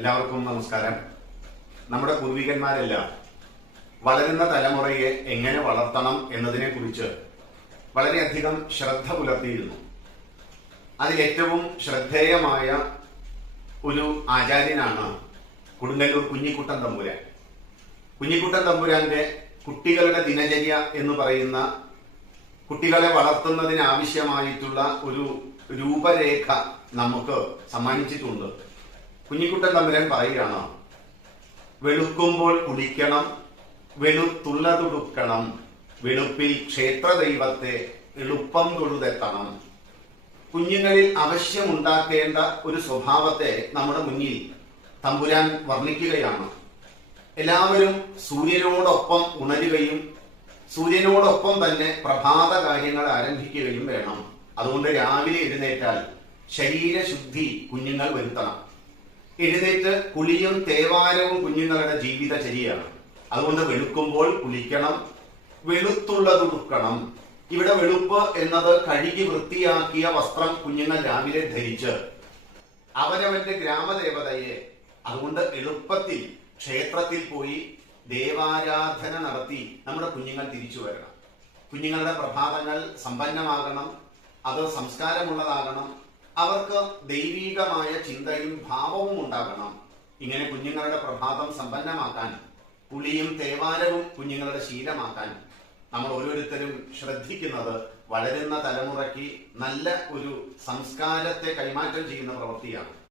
എല്ലാവർക്കും നമസ്കാരം. നമ്മുടെ പൂർവികന്മാരെല്ലാം വളരുന്ന തലമുറയെ എങ്ങനെ വളർത്തണം എന്നതിനെ കുറിച്ച് വളരെയധികം ശ്രദ്ധ പുലർത്തിയിരുന്നു. അതിലേറ്റവും ശ്രദ്ധേയമായ ഒരു ആചാര്യനാണ് കൊടുങ്ങല്ലൂർ കുഞ്ഞിക്കുട്ടൻ തമ്പുരാൻ. കുഞ്ഞിക്കുട്ടൻ തമ്പുരാന്റെ കുട്ടികളുടെ ദിനചര്യ എന്ന് പറയുന്ന കുട്ടികളെ വളർത്തുന്നതിനാവശ്യമായിട്ടുള്ള ഒരു രൂപരേഖ നമുക്ക് സമ്മാനിച്ചിട്ടുണ്ട്. കുഞ്ഞിക്കുട്ടൻ തമ്പുരാൻ പറയുകയാണ്. വെളുക്കുമ്പോൾ കുടിക്കണം വെളുത്തുള്ളതുടുക്കണം വെളുപ്പിൽ ക്ഷേത്ര ദൈവത്തെ എളുപ്പം തൊഴുതെത്തണം. കുഞ്ഞുങ്ങളിൽ അവശ്യമുണ്ടാക്കേണ്ട ഒരു സ്വഭാവത്തെ നമ്മുടെ മുന്നിൽ തമ്പുരാൻ വർണിക്കുകയാണ്. എല്ലാവരും സൂര്യനോടൊപ്പം ഉണരുകയും സൂര്യനോടൊപ്പം തന്നെ പ്രഭാത കാര്യങ്ങൾ ആരംഭിക്കുകയും വേണം. അതുകൊണ്ട് രാവിലെ എഴുന്നേറ്റാൽ ശരീരശുദ്ധി കുഞ്ഞുങ്ങൾ വരുത്തണം. എഴുന്നേറ്റ് കുളിയും തേവാരവും കുഞ്ഞുങ്ങളുടെ ജീവിതചര്യയാണ്. അതുകൊണ്ട് വെളുക്കുമ്പോൾ കുളിക്കണം വെളുത്തുള്ളതുടുക്കണം ഇവിടെ വെളുപ്പ് എന്നത് കഴുകി വൃത്തിയാക്കിയ വസ്ത്രം കുഞ്ഞുങ്ങൾ രാവിലെ ധരിച്ച്. അവരവന്റെ ഗ്രാമദേവതയെ അതുകൊണ്ട് എളുപ്പത്തിൽ ക്ഷേത്രത്തിൽ പോയി ദേവാരാധന നടത്തി നമ്മുടെ കുഞ്ഞുങ്ങൾ തിരിച്ചു വരണം. കുഞ്ഞുങ്ങളുടെ പ്രഭാതങ്ങൾ സമ്പന്നമാകണം അത് സംസ്കാരമുള്ളതാകണം അവർക്ക് ദൈവീകമായ ചിന്തയും ഭാവവും ഉണ്ടാകണം. ഇങ്ങനെ കുഞ്ഞുങ്ങളുടെ പ്രഭാതം സമ്പന്നമാക്കാൻ പുളിയും തേവാരവും കുഞ്ഞുങ്ങളുടെ ശീലമാക്കാൻ നമ്മൾ ഓരോരുത്തരും ശ്രദ്ധിക്കുന്നത് വളരുന്ന തലമുറയ്ക്ക് നല്ല ഒരു സംസ്കാരത്തെ കൈമാറ്റം ചെയ്യുന്ന പ്രവൃത്തിയാണ്.